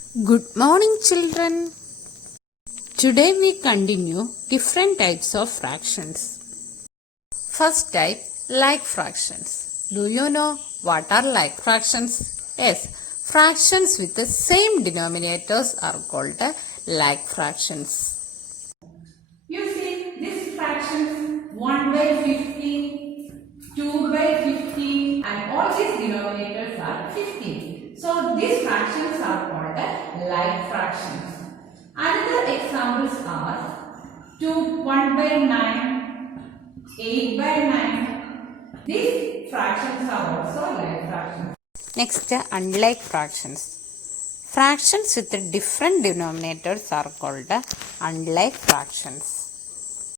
Good morning, children. Today we continue different types of fractions. First type, like fractions. Do you know what are like fractions? Yes, fractions with the same denominators are called like fractions. You see, these fractions 1 by 50, 2 by 50 and all these denominators are 50. So these fractions are called like fractions. Another examples are 1 by 9, 8 by 9. These fractions are also like fractions. Next, unlike fractions. Fractions with different denominators are called unlike fractions.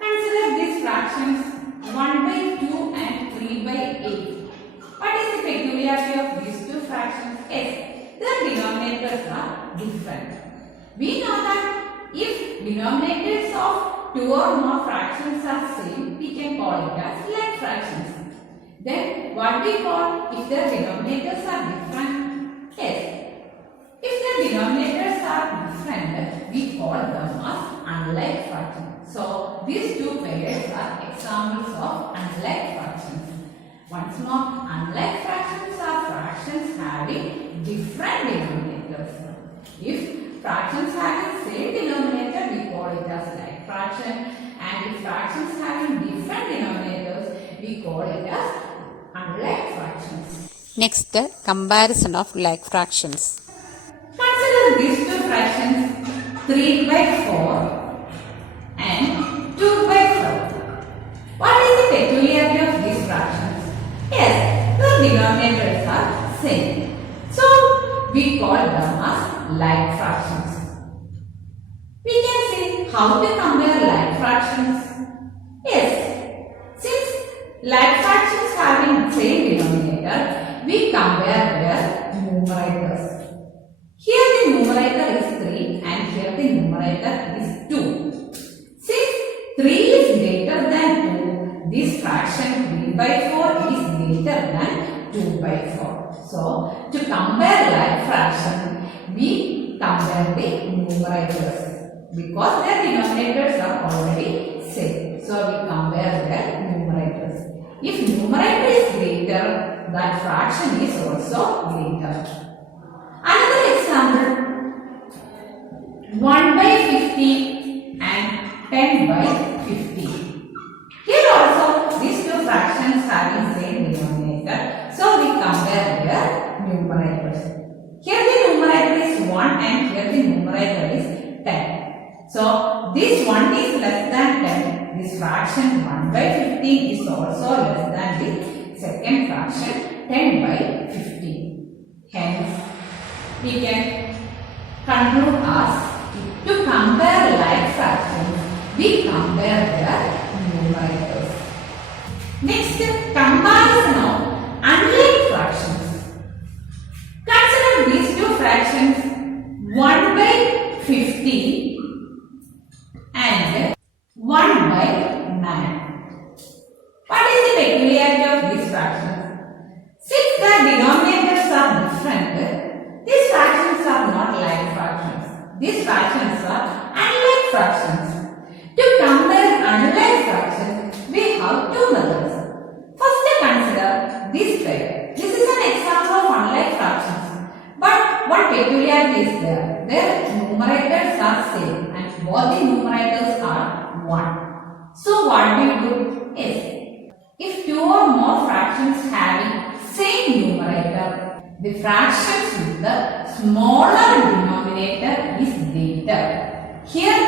Consider these fractions 1 by 2 and 3 by 8. What is the peculiarity of these two fractions? Yes, their denominators are different. We know that if denominators of two or more fractions are same, we can call it as like fractions. Then what we call if their denominators are different? Yes, if the denominators are different, we call them as unlike fractions. So these two pairs are examples of unlike fractions. Once more, unlike fractions are fractions having different denominators. If fractions having same denominator, we call it as like fraction, and if fractions having different denominators, we call it as unlike fractions. Next, comparison of like fractions. Consider these two fractions 3 by 4 and 2 by 4. What is the peculiarity of these fractions? Yes, the denominators are same. So we call them as like fractions. We can see how to compare like fractions. Yes, since like fractions having same denominator, we compare their numerators. Here the numerator is 3 and here the numerator is 2. Since 3 is greater than 2, this fraction 3 by 4 is greater than 2 by 4. So, to compare like fraction, we compare the numerators because their denominators are already same. So, we compare their numerators. If numerator is greater, that fraction is also greater. Another example 1 by 50 and 10 by 50. Here also these two fractions having same denominator. So we compare their numerators. Here the numerator is 1 and here the numerator is 10. So this 1 is less than 10. This fraction 1 by 15 is also less than the second fraction 10 by 15. Hence, we can conclude as to compare like fractions, we compare their numerators. Next, comparison of unlike fractions. Consider these two fractions 1 by 50 and 1 by 9. What is the peculiarity of these fractions? Since the denominators are different, these fractions are not like fractions. These fractions are unlike fractions. To compare unlike fractions, we have two methods. First, consider this pair. This is an example of unlike fractions. But what peculiarity is there? Their numerators are same and both the numerators are 1. So what we do is, if two or more fractions having same numerator, the fractions with the smaller denominator is greater. Here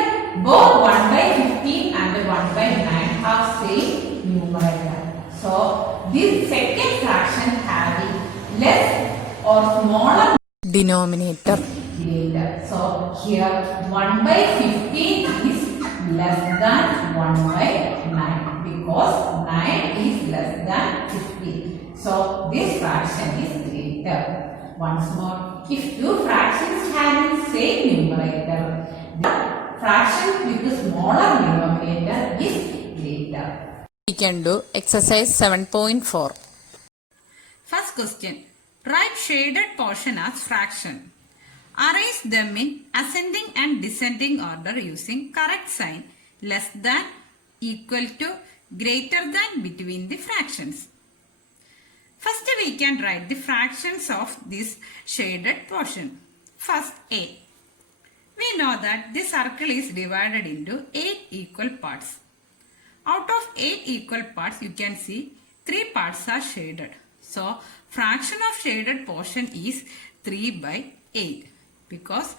both 1 by 15 and 1 by 9 have same numerator. So this second fraction having less or smaller Denominator. greater. So here 1 by 15 is less than 1 by 9 because 9 is less than 15. So this fraction is greater. Once more, if two fractions having same numerator, the fraction with the smaller denominator is greater. We can do exercise 7.4. First question. Write shaded portion as fraction. Arrange them in ascending and descending order using correct sign less than, equal to, greater than between the fractions. First we can write the fractions of this shaded portion. First A. We know that this circle is divided into 8 equal parts. Out of 8 equal parts you can see 3 parts are shaded. So fraction of shaded portion is 3 by 8 because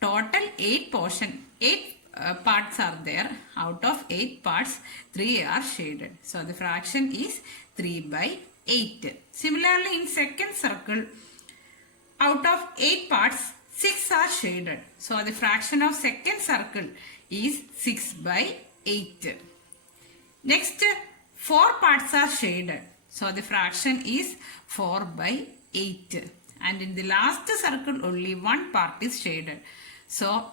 total 8 parts are there. Out of 8 parts 3 are shaded. So the fraction is 3 by 8. Similarly in second circle, out of 8 parts 6 are shaded. So the fraction of second circle is 6 by 8. Next 4 parts are shaded. So the fraction is 4 by 8. And in the last circle only 1 part is shaded. So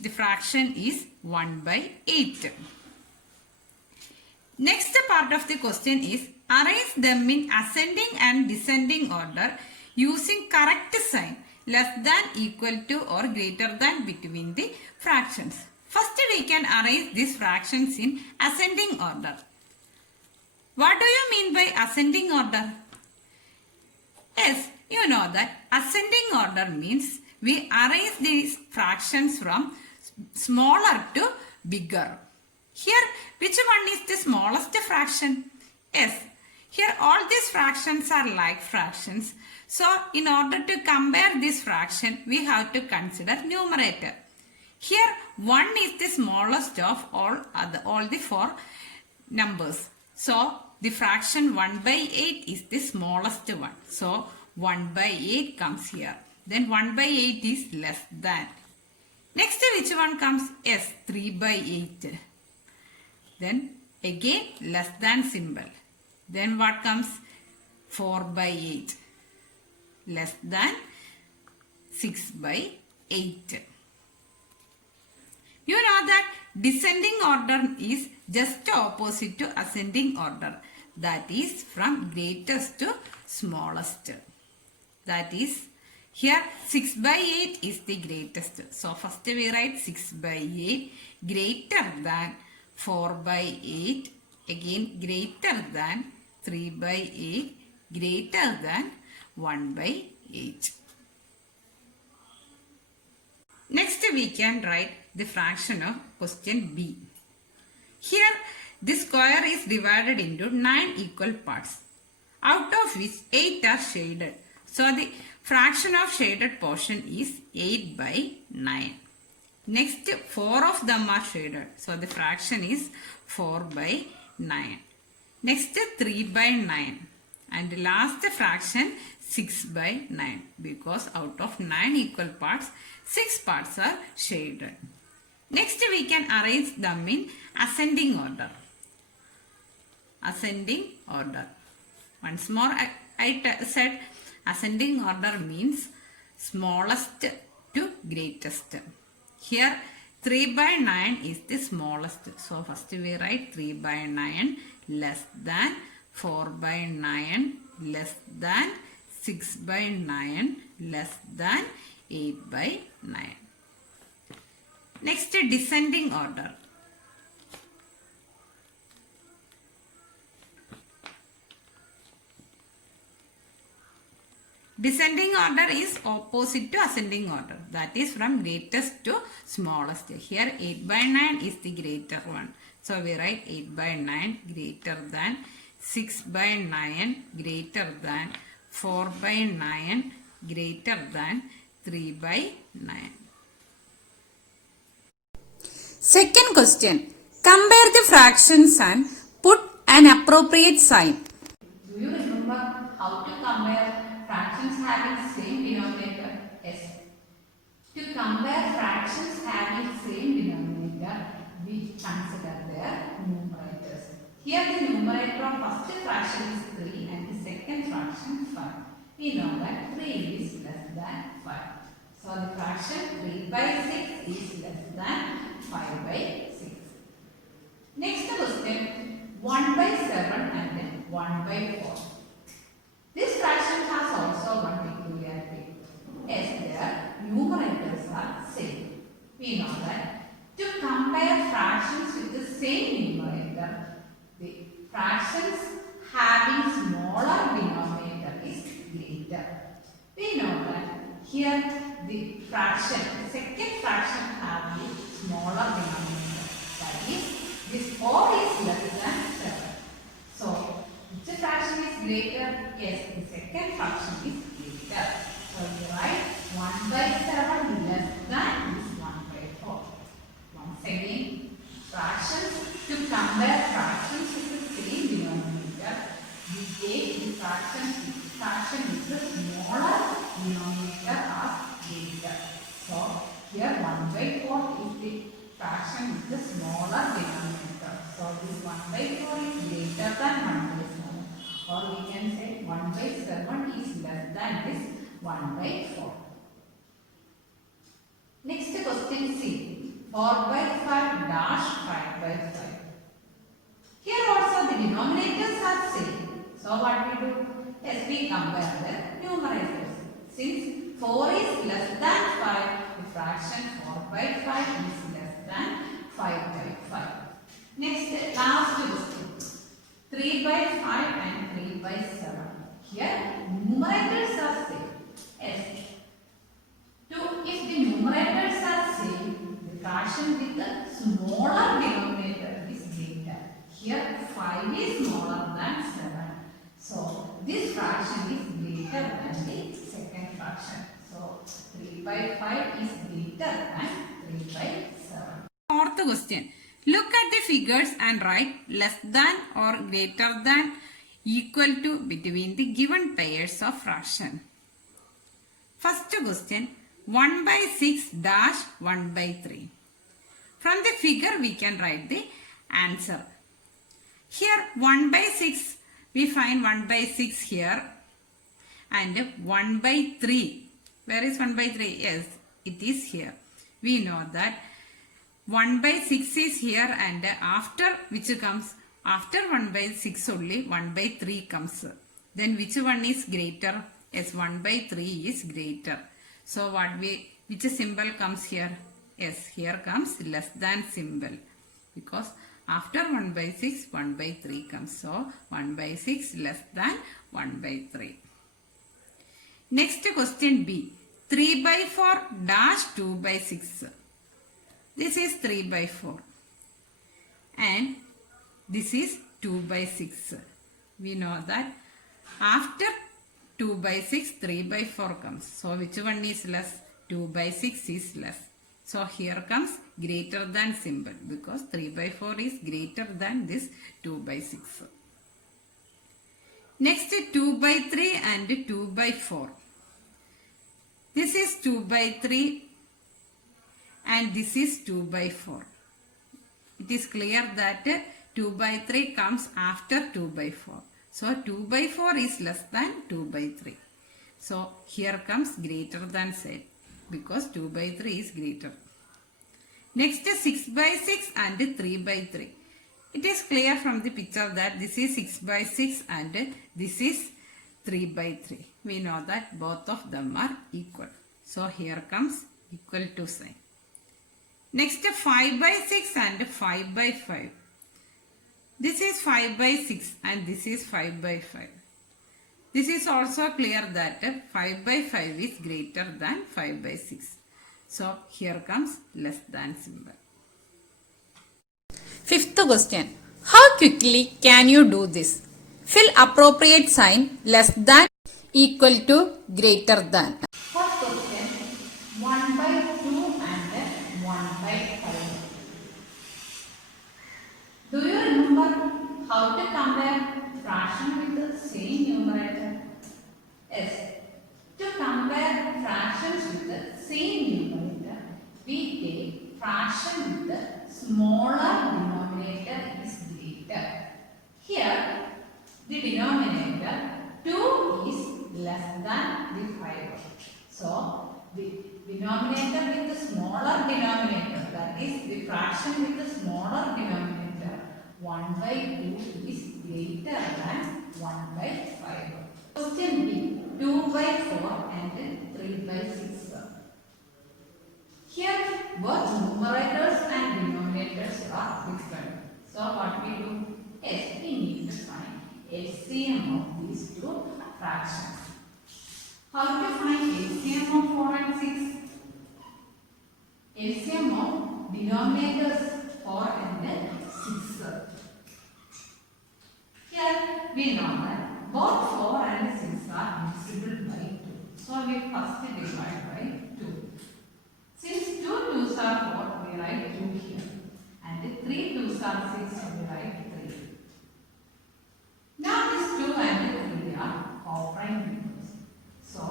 the fraction is 1 by 8. Next part of the question is arrange them in ascending and descending order using correct sign less than, equal to or greater than between the fractions. First we can arrange these fractions in ascending order. What do you mean by ascending order? Yes, you know that ascending order means we arrange these fractions from smaller to bigger. Here, which one is the smallest fraction? Yes, here all these fractions are like fractions. So, in order to compare this fraction, we have to consider numerator. Here, 1 is the smallest of all the 4 numbers. So, the fraction 1 by 8 is the smallest one. So, 1 by 8 comes here. Then 1 by 8 is less than. Next, which one comes? Yes, 3 by 8. Then again less than symbol. Then what comes? 4 by 8. Less than 6 by 8. You know that descending order is just opposite to ascending order. That is from greatest to smallest. That is here 6 by 8 is the greatest. So first we write 6 by 8 greater than 4 by 8, again greater than 3 by 8, greater than 1 by 8. Next we can write the fraction of question B. Here the square is divided into 9 equal parts, out of which 8 are shaded. So the fraction of shaded portion is 8 by 9. Next 4 of them are shaded. So the fraction is 4 by 9. Next 3 by 9. And the last fraction 6 by 9. Because out of 9 equal parts, 6 parts are shaded. Next we can arrange them in ascending order. Ascending order. Once more I said ascending order means smallest to greatest. Here 3 by 9 is the smallest. So first we write 3 by 9 less than 4 by 9 less than 6 by 9 less than 8 by 9. Next descending order. Descending order is opposite to ascending order. That is from greatest to smallest. Here 8 by 9 is the greater one. So we write 8 by 9 greater than 6 by 9 greater than 4 by 9 greater than 3 by 9. Second question. Compare the fractions and put an appropriate sign. Do you remember how to compare fractions having same denominator? Yes. To compare fractions having same denominator, we consider their numerators. Here the numerator of first fraction is 3 and the second fraction 5. We know that 3 is less than 5. So the fraction 3 by 6 is less than 5 by 6. Next question, 1 by 7 and then 1 by 4. This fraction has also one peculiarity. Yes, their We know that to compare fractions with the same numerator, the fractions having smaller denominator is greater. We know that here the fraction, the second fraction have the smaller denominator. That is, this 4 is less than 7. So, which fraction is greater? Yes, the second fraction is greater. So, we write 1 by 7 less than this 1 by 4. Once again, fractions, to compare fractions with the same denominator, we take the fraction with the smaller denominator as greater. So, here 1 by 4 is the fraction with the smaller denominator. So, this 1 by 4 is greater than 1 by 7. Or we can say 1 by 7 is less than this 1 by 4. Next question C. 4 by 5 dash 5 by 5. Here also the denominators are same. So what we do? Yes, we compare the numerators. Since 4 is less than 5, the fraction 4 by 5 is less than 5 by 5. Next, last question. 3 by 5 and 3 by 7. Here, numerators are same. Yes. If the numerators are same, the fraction with the smaller denominator is greater. Here, 5 is smaller than 7. So, this fraction is greater than the second fraction. So, 3 by 5 is greater than 3 by 7. Fourth question. Look at the figures and write less than or greater than equal to between the given pairs of fraction. First question. 1 by 6 dash 1 by 3. From the figure we can write the answer. Here 1 by 6, we find 1 by 6 here and 1 by 3. Where is 1 by 3? Yes, it is here. We know that 1 by 6 is here and after which comes, after 1 by 6 only 1 by 3 comes. Then which one is greater? Yes, 1 by 3 is greater. So which symbol comes here? Yes, here comes less than symbol. Because after 1 by 6, 1 by 3 comes. So 1 by 6 less than 1 by 3. Next question B. 3 by 4 dash 2 by 6. This is 3 by 4. And this is 2 by 6. We know that after 2 by 6, 3 by 4 comes. So, which one is less? 2 by 6 is less. So, here comes greater than symbol because 3 by 4 is greater than this 2 by 6. Next, 2 by 3 and 2 by 4. This is 2 by 3 and this is 2 by 4. It is clear that 2 by 3 comes after 2 by 4. So, 2 by 4 is less than 2 by 3. So, here comes greater than said because 2 by 3 is greater. Next, 6 by 6 and 3 by 3. It is clear from the picture that this is 6 by 6 and this is 3 by 3. We know that both of them are equal. So, here comes equal to sign. Next, 5 by 6 and 5 by 5. This is 5 by 6 and this is 5 by 5. This is also clear that 5 by 5 is greater than 5 by 6. So, here comes less than symbol. Fifth question. How quickly can you do this? Fill appropriate sign less than, equal to, greater than. First question, 1 by 2 and 1 by 5. Do you remember how to compare fraction with the same numerator? Yes. To compare fractions with the same numerator, we take fraction with the smaller denominator is greater. Here, the denominator 2 is less than the 5. So, the denominator with the smaller denominator, that is the fraction with the smaller denominator, 1 by 2 is greater than 1 by 5. Question B, 2 by 4 and 3 by 6. Here, both numerators and denominators are different. So what we do? Yes, we need to find LCM of these two fractions. How to find LCM of 4 and 6? LCM of denominators 4 and 6. Here we know that both 4 and 6 are divisible by 2. So we first divide by 2. Since 2 2s are 4, we write 2 here. And 3 2s are 6, we write 3. Now these 2 and 3 are co-prime numbers. So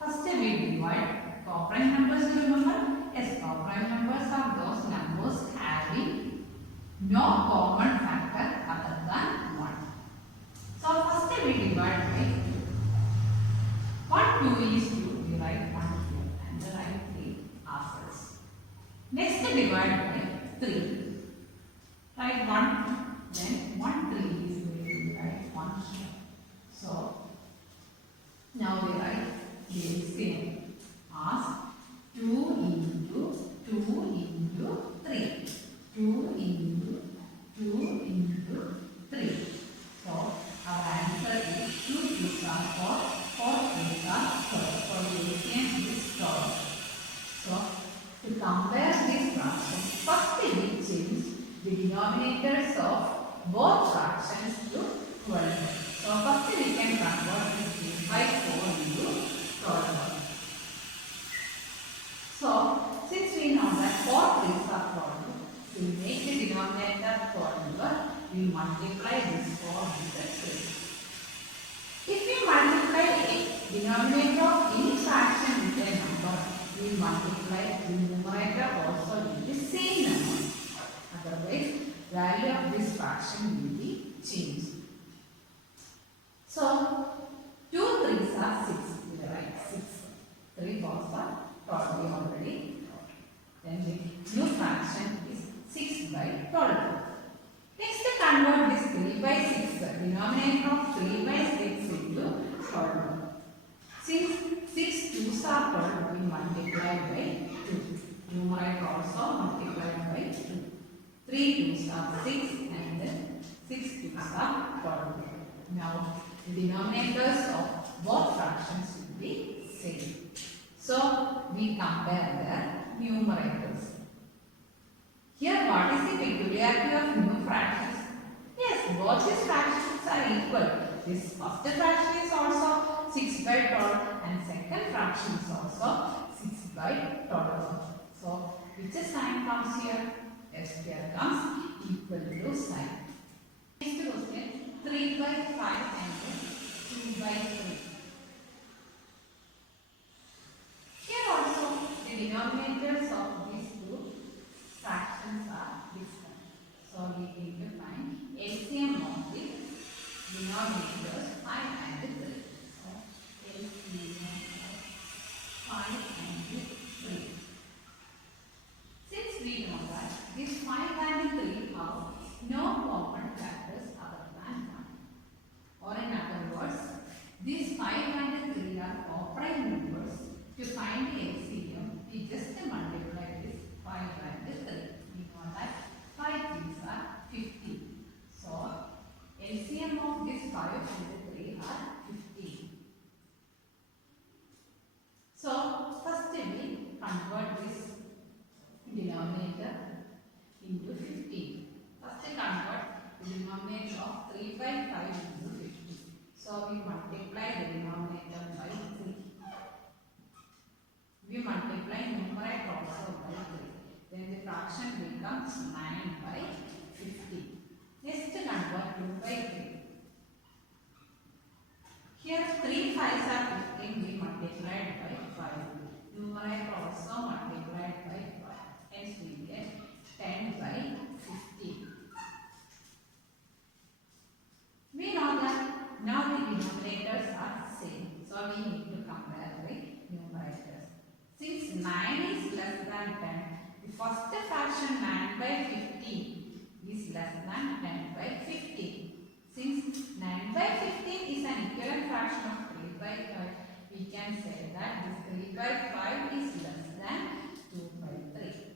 first we divide co-prime numbers, you remember? Yes, co-prime numbers are those numbers having no common factor other than 1. So first we divide by 2. 1 2 is 2, we write 1 here and write 3 ourselves. Next divide by 3. Write 1, then 1 3 is where we write 1 here. So now we write the LCM as 2 into 2 into 3. 2 into 2 into 3. So our answer is 2 3s are 4, 4 3s are 12. So the LCM is 12. So to compare this fraction, first we change the denominators of both fractions to 12. So first we can convert this by 4 into 12. So since we know that 4 3s are 12, we make the denominator 12, we multiply this 4 with the 3. If we multiply a denominator of any fraction with a number, we multiply the numerator also with the same number. Otherwise, value of this fraction will be changed. So 2 3s are 6. We write 6. 3 4s are 12. We already wrote. Then the new fraction is 6 by 12. Next, convert this 3 by 6. The denominator of 3 by 6 into 12. Since 6 2s are 12, we multiply by 2. Numerator also multiplied by 2. 3 2s are 6 and then 6 2s are 12. Now, the denominators of both fractions will be same. So, we compare the numerators. Here, what is the peculiarity of new fractions? Yes, both these fractions are equal. This first fraction is also 6 by 12 and second fraction is also 6 by 12. So, which sign comes here? Yes, here comes equal to sign. Next question, 3 by 5 and 2 by 3. Here also, the denominators of these two fractions are different. So, we need to find LCM of the denominators 5 and 3. So, LCM of 5 and 3. Since we know that these 5 and 3 have no common factors other than 1. Or in other words, these 5 and 3 are co-prime numbers. To find the LCM, we just multiply this 5 and 3. We know that 5 3s are 50. So, LCM of this 5 and 3 are 50. So, first we convert this denominator into 50. First convert the denominator of 3 by 5 into 50. So, we multiply the denominator by 3. We multiply numerator also by 3. Then the fraction becomes 9 by 50. Next convert 2 by 3. Here 3 5s are 15. We multiplied by 5. Numerator also multiplied by 5. Hence we get 10 by 50. We know that now the denominators are same. So we need to compare with numerators. Since 9 is less than 10, the first fraction 9 by 15 is less than 10 by 15. Since 9 by 15 is an equivalent fraction of 3 by 5, we can say that this 3 by 5 is less than 2 by 3.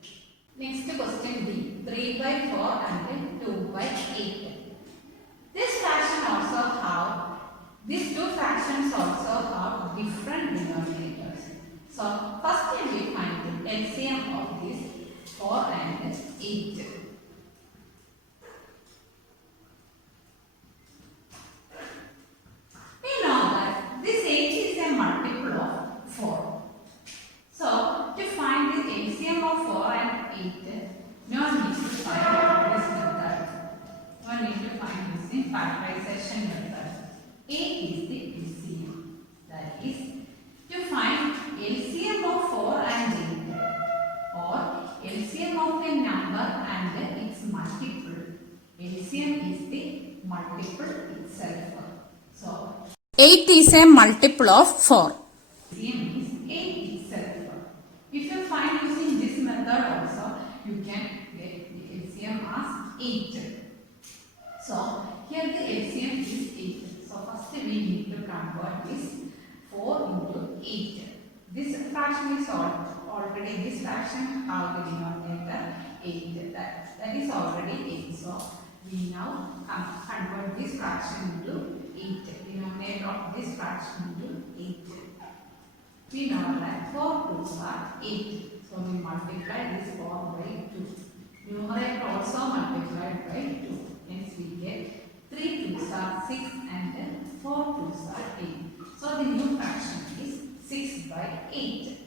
first we find the LCM of this 4 and 8. We know that this 8 is a multiple of 4. So, to find the LCM of 4 and 8, no need to find this method. No need to find this in factorization method. 8 is the LCM. That is, to find LCM of 4 and 8 or LCM of a number and its multiple. LCM is the multiple itself. So, 8 is a multiple of 4. LCM is 8 itself. If you find using this method also, you can get the LCM as 8. So, here the LCM is 8. So, first we need to convert this 4 into 8. This fraction is already, this fraction have the denominator 8. That is already 8. So, we now convert this fraction into 8. Denominator of this fraction into 8. We know that 4 2s are 8. So, we multiply this 4 by 2. Numerator also multiplied by 2. Hence, we get 3 2s are 6 and 4 2s are 8. So, the new fraction is 6 by 8.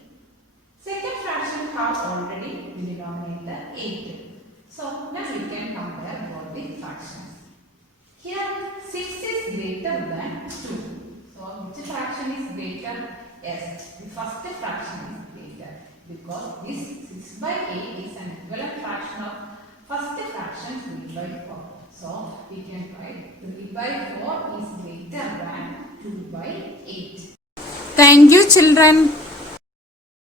Second fraction have already the denominator 8. So, now we can compare both the fractions. Here, 6 is greater than 2. So, which fraction is greater? Yes, the first fraction is greater because this 6 by 8 is an equivalent fraction of first fraction 3 by 4. So, we can write 3 by 4 is greater than 2 by 8. Thank you, children.